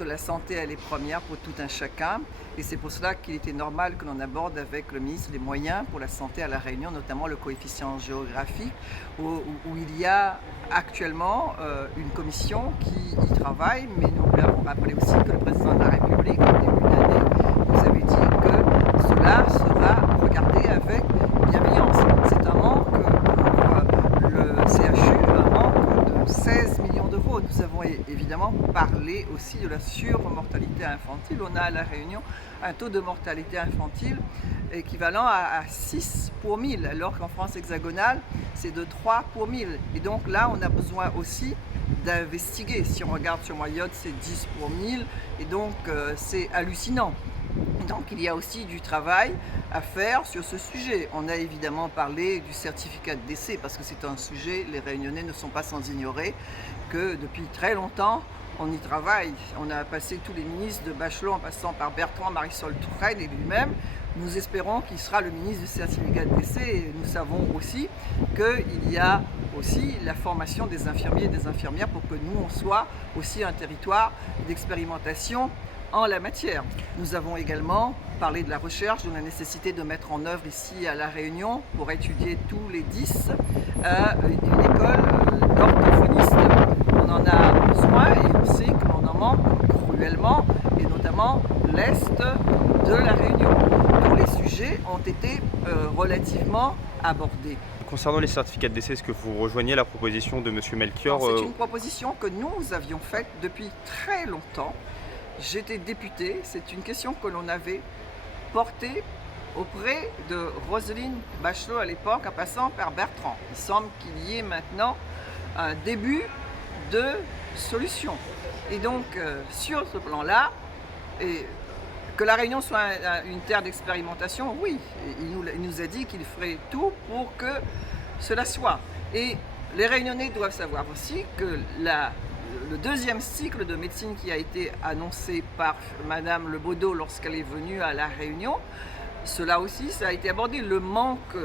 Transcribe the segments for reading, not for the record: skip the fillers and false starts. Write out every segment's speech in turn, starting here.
que la santé, elle est première pour tout un chacun. Et c'est pour cela qu'il était normal que l'on aborde avec le ministre les moyens pour la santé à La Réunion, notamment le coefficient géographique, où il y a actuellement une commission qui y travaille. Mais nous l'avons rappelé aussi que le président de la République, au début d'année, nous avait dit que cela sera regardé avec bienveillance. C'est un manque pour le CHU, un manque de 16 millions d'euros. Nous avons évidemment parlé aussi de la surmortalité infantile. On a à La Réunion un taux de mortalité infantile équivalent à 6 pour 1000, alors qu'en France hexagonale, c'est de 3 pour 1000. Et donc là, on a besoin aussi d'investiguer. Si on regarde sur Mayotte, c'est 10 pour 1000, et donc c'est hallucinant. Donc il y a aussi du travail à faire sur ce sujet. On a évidemment parlé du certificat de décès parce que c'est un sujet, les Réunionnais ne sont pas sans ignorer que depuis très longtemps, on y travaille. On a passé tous les ministres de Bachelot en passant par Bertrand, Marisol Touraine et lui-même. Nous espérons qu'il sera le ministre du certificat de décès et nous savons aussi qu'il y a aussi la formation des infirmiers et des infirmières pour que nous, on soit aussi un territoire d'expérimentation en la matière. Nous avons également parlé de la recherche, de la nécessité de mettre en œuvre ici à La Réunion pour étudier tous les 10 une école d'orthophonistes. On en a besoin et on sait que l'on en manque cruellement, et notamment l'Est de La Réunion. Tous les sujets ont été relativement abordés. Concernant les certificats de décès, est-ce que vous rejoignez la proposition de M. Melchior? C'est une proposition que nous avions faite depuis très longtemps. J'étais députée, c'est une question que l'on avait portée auprès de Roselyne Bachelot à l'époque, en passant par Bertrand. Il semble qu'il y ait maintenant un début de solution. Et donc, sur ce plan-là, que La Réunion soit une terre d'expérimentation, oui, il nous a dit qu'il ferait tout pour que cela soit. Et les Réunionnais doivent savoir aussi que le deuxième cycle de médecine qui a été annoncé par Madame Lebaudot lorsqu'elle est venue à La Réunion, cela aussi, ça a été abordé. Le manque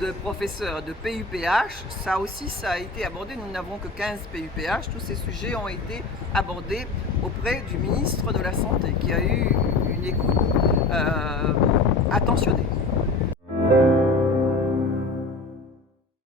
de professeurs de PUPH, ça aussi, ça a été abordé. Nous n'avons que 15 PUPH. Tous ces sujets ont été abordés auprès du ministre de la Santé, qui a eu une écoute attentionnée.